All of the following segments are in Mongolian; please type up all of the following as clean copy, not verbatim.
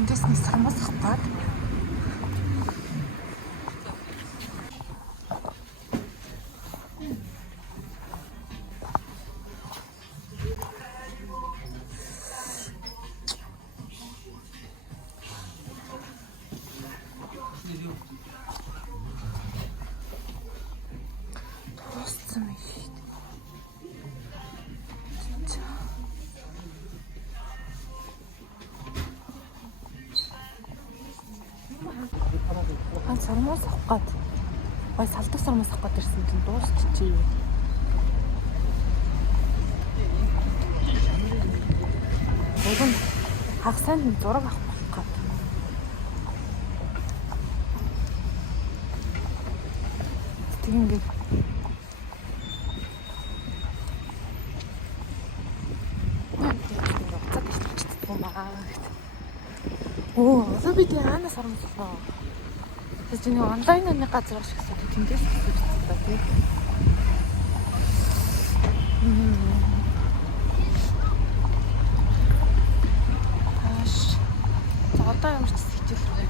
тэндээс нэг сармас авах гээд. Сармас авах гээд. Гой салдаг сармас авах гээд ирсэн чинь дуусчихжээ. Уг нь хагасанд зураг авах гээд. Тэг ингээд Оо, одоо бид яанаас харамсалаа. Тэс нэг онлайн газар ашиг гэсэн тэндээс хэлсэн та тий. Тааш. За одоо ямар ч хичээл рүү.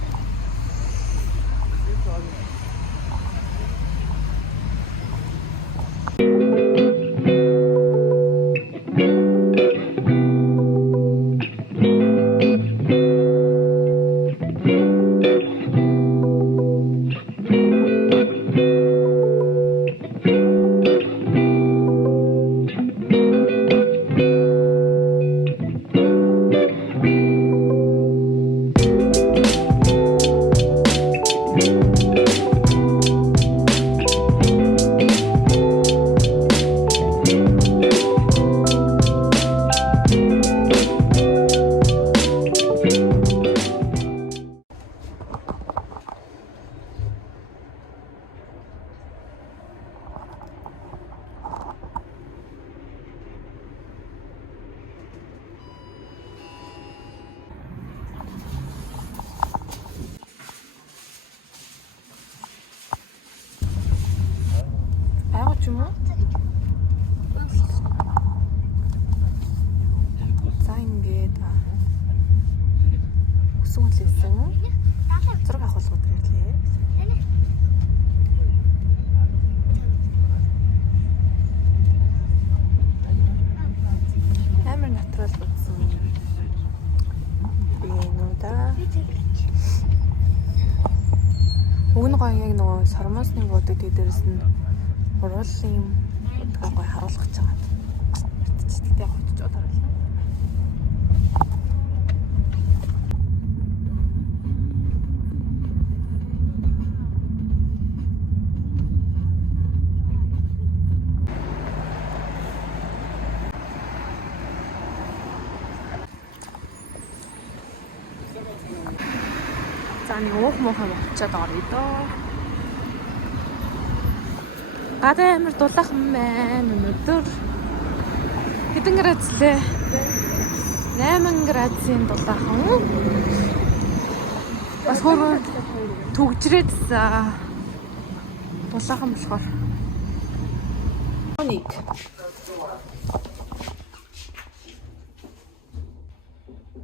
Юм уу? За ингээд өсвөл лээсэн. Зураг авах болгоод ирлээ. Амар натурал болсон. Бинуда. Өгн гоё яг нөгөө сармасны буудаг дээрээс нь уруулын юм гой харуулах гэж байгаа. Тэгтээ хотч удаа. За нэг уух муухан очиад орё доо. Гадаа амар дулаахан байна. Өнөөдөр хэдэн градус лээ? 8 градусын дулаахан. Бас хөрөө төгжрээд дулаахан болохоор. Нэг.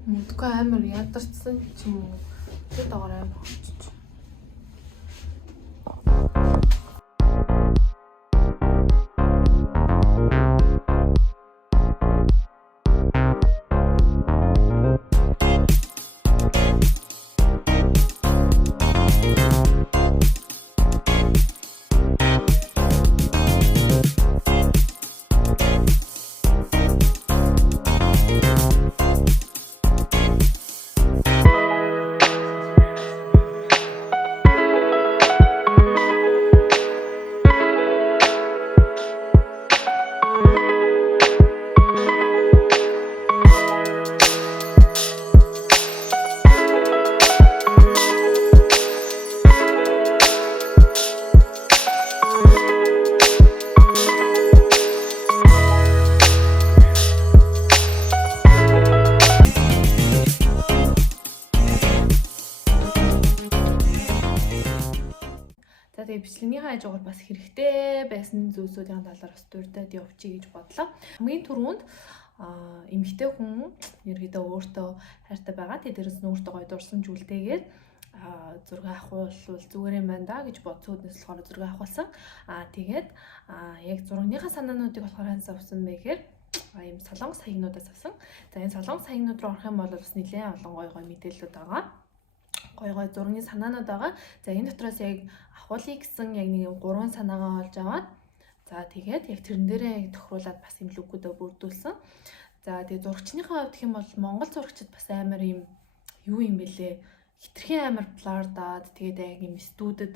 Мэдгүй амар ядарсан ч юм уу. Тэд доогоор амар хочч. Тэгээ бичлэгнийхээ хажуугаар бас хэрэгтэй байсан зүйлсүүдийн талаар бас дурдаад явчих гэж бодлоо. Хамгийн түрүүнд эмэгтэй хүн ерөөдөө өөртөө хайртай байгаа. Тэгээд дээрээс нь өөртөө гоё дурсан зүйлтэйгээр зураг авахвал зүгээр юм байна да гэж бодсон үднэс болохоор зураг авахулсан. Тэгээд яг зурагныхаа санаануудыг болохоор ханаас авсан бэ гэхээр ийм солонгос хаягнуудаас авсан. За энэ солонгос хаягнууд руу орох юм бол бас нэлээд олон гоё мэдээлэлүүд байгаа. Гоё зургийн санаанууд байгаа. За энэ дотроос яг авахлыг гэсэн яг нэг 3 санаагаа олж аваад за тэгээд яг тэрэн дээрээ тохируулаад бас юм лүгүүдээ бүрдүүлсэн. За тэгээд зурагчныхаа хувьд гэх юм бол Монгол зурагчид бас амар юм юу юм бэлээ. Хитрхийн амар блардаад тэгээд яг юм студид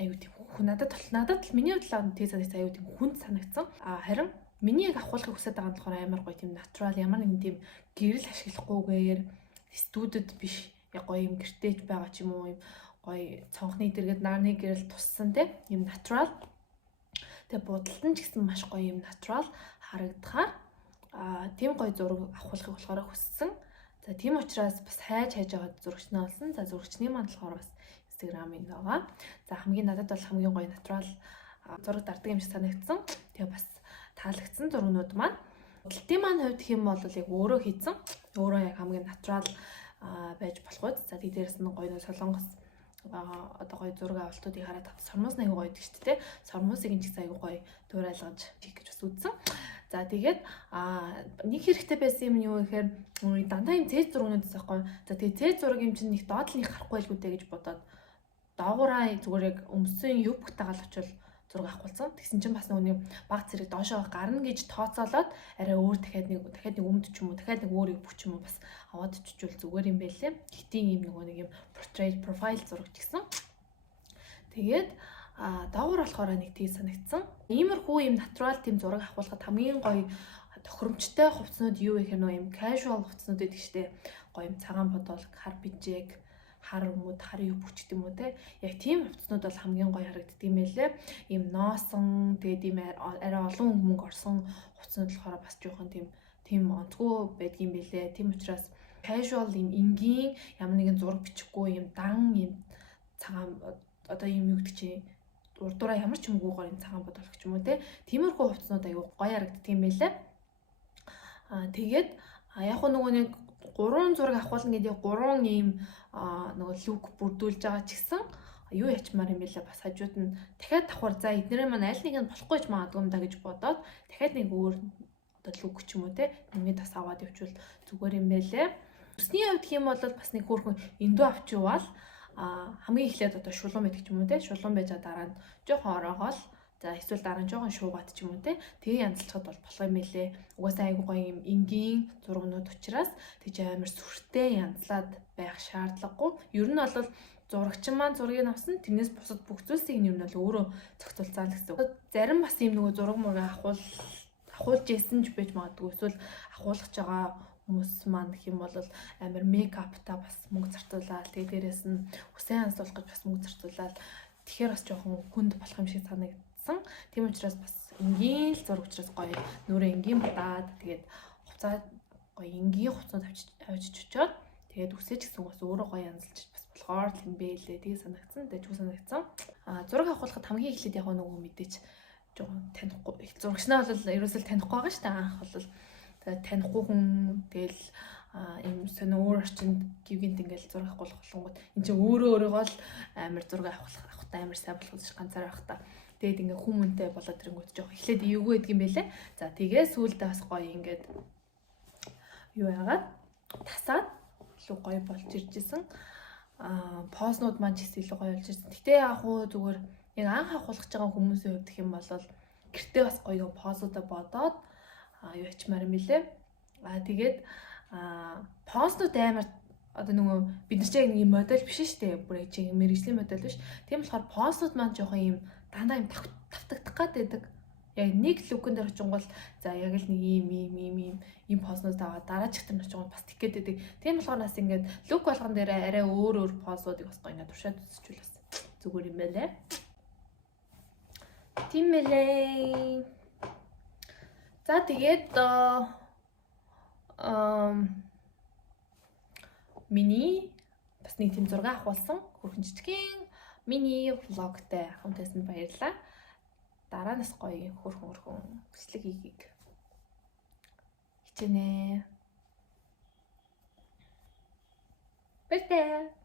аюу тийм хүн надад миний бодлоор тийс аюу тийм хүнд санагдсан. Харин миний яг авахлахыг хүсэж байгаа нь болохоор амар гоё тийм натурал ямар нэгэн тийм гэрэл ашиглахгүйгээр студид биш яг гоё юм гэртеж байгаа ч юм уу юм гоё цонхны дэргэд нарны гэрэл туссан тийм юм натурал. Тэгээ будалд нь ч гэсэн маш гоё юм натурал харагдахаар тийм гоё зураг авахлахыг болохоор хүссэн. За тийм учраас бас хайж аваад зурагчнаа олсон. За зурагчны маань болохоор бас Instagram-ын байгаа. За надад бол хамгийн гоё натурал зураг дарддаг юм шиг санагдсан. Тэгээ бас таалагдсан зургнууд маань. Будалтын маань хувьд гэх юм бол яг өөрөө хийсэн. Өөрөө яг хамгийн натурал байж болох үед. За дээрээс нь гоё солонгос одоо гоё зураг авалтуудыг хараад сормоос аягүй гоё гэдэг шүү дээ. Сормоосыг нь ч гэсэн аягүй гоё дуурайлгаж хийх гэж бас үзсэн. За тэгээд нэг хэрэгтэй байсан юм нь юу гэхээр дандаа юм цэц зургнуудаас ахгүй. За тэгээд цэц зураг юм чинь нэг доод нь харахгүй байлгүй дээ гэж бодоод доогуураа зүгээр яг өмсөн юг бүтээгаал очвол зураг авахулсан. Тэгсэн чинь бас нөгөө баг зэрэг доошоо гарна гэж тооцоолоод арай өөр дахиад нэг өмд ч юм уу дахиад нэг өөрийг бүч юм уу бас аваад чичүүл зүгээр юм байлээ. Хитийн юм нөгөө нэг юм portrait profile зураг гэсэн. Тэгээд доогуур болохоор нэг тийм санагдсан. Иймэрхүү юм натурал тийм зураг авахулахад хамгийн гоё тохиромжтой хувцснууд юу вэ гэхээр нөгөө юм casual хувцснууд гэдэг чтэй. Гоё юм цагаан бодол, хар бижээг, хар өмд, хар юу бүч гэдэг юм уу те. Яг тийм хувцснууд бол хамгийн гоё харагддаг юм байлээ. Ийм ноосон, тэгээд ийм арай олон мөнгө орсон хувцснууд болохоор бас жоохон тийм онцгой байдгийм байлээ. Тийм учраас casual юм энгийн ямар нэгэн зураг бичихгүй юм дан юм цагаан одоо юм юу гэдэг чинь урдураа ямар ч юмгүйгээр юм цагаан бодол гэх юм уу те. Тиймэрхүү хувцснууд аягүй гоё харагддаг юм байлээ. Тэгээд яг нөгөө нэг 3 зураг авахулна гэдэг 3 ийм нөгөө лук бүрдүүлж байгаа ч гэсэн юу ячмаар юм бэлээ бас хажууд нь дахиад давхар за эднэрээ маань аль нэг нь болохгүй ч магадгүй юм да гэж бодоод дахиад нэг өөр одоо лук ч юм уу те нэмээд бас аваад явуул зүгээр юм бэлээ. Өсний хувьд гэх юм бол бас нэг хөөрхөн эндүү авчивал хамгийн эхлээд одоо шулуун байдаг ч юм уу те шулуун байж дараа нь жоохон ороогоол за эсвэл дараа нь жоохон шуугаад ч юм уу те тэгээ янзлахад бол болох юм байлээ. Угаасаа айгуу гоё юм энгийн зургнууд учраас тэгж амар сүртэй янзлаад байх шаардлагагүй. Ер нь бол зурагчин маань зургийг авсан тэрнээс бусад бүх зүйлсийг нь ер нь бол өөрөө зохицуулсан гэсэн. Зарим бас юм нөгөө зураг мураг авахулж ийсэн ч байж магадгүй эсвэл авахулж байгаа хүмүүс маань гэх юм бол амар мейкапта бас мөнгө зарцуулаад тэгээ дээрээс нь үсэн янзлуулах гэж бас мөнгө зарцуулаад тэгэхээр бас жоохон хүнд болох юм шиг санагдсан. Тийм учраас бас энгийн л зураг учраас гоё нүрээ энгийн бодаад тэгээд хуцаа гоё энгийн хуцаад авчиж очоод тэгээд үсэж гэсэн бас өөрөө гоё янзлж бас болохоор л юм бэлээ. Тэгээ санагдсан. Тэгээд чүү санагдсан. Зураг авахлахад хамгийн эхлээд яг нөгөө мэдээч жоохон танихгүй. Зурагчнаа бол ерөөсөө танихгүй байгаа шүү дээ. Анх бол тэгээд танихгүй хүн тэгэл ийм сонио өөр орчинд гівгэнт ингээл зураг авах болгонгууд эн чинь өөрөөгөө л амар зураг авахтай амар сайн болох гэж ганцаар байх та. Тэгээд ингээ хүмүүнтэй болоод ирэнгүүт жоох эхлээд эвгүй гэдэг юм байлээ. За тэгээ сүүлдээ бас гоё ингээд юу яагаад тасаад илүү гоё болж иржсэн. Познууд маань ч гэсэн илүү гоё болж ирсэн. Гэтэ яг хуу зүгээр яг анх авахулах гэж байгаа хүмүүсийн хувьд гэх юм бол гэртээ бас гоё позуудаа бодоод юу ячмаар юм бэлээ. Тэгээд познууд амар одоо нөгөө бид нар чинь нэг модель биш шүү дээ. Бүр яг чинь мэргэжлийн модель биш. Тийм болохоор познууд маань жоохон юм дандаа юм тавтагдах гэдэг. Яг нэг лүкэн дээр очингол за яг л нэг ийм познууд аваад дараачих тэр очингол бас тикгээд байдаг. Тийм болохоор нас ингээд лүк болгон дээр арай өөр позуудыг бас гоё ингээд туршаад үзчихвэл бас зүгээр юм байлаа. Тийм мэлээ. За тэгээд миний бас нэг тийм зураг авахулсан хөрхөн жижигхэн мини влогтай хамтайсан баярлалаа. Дараанаас гоё хөрхөн бичлэг хийгийг байна. Баярлалаа.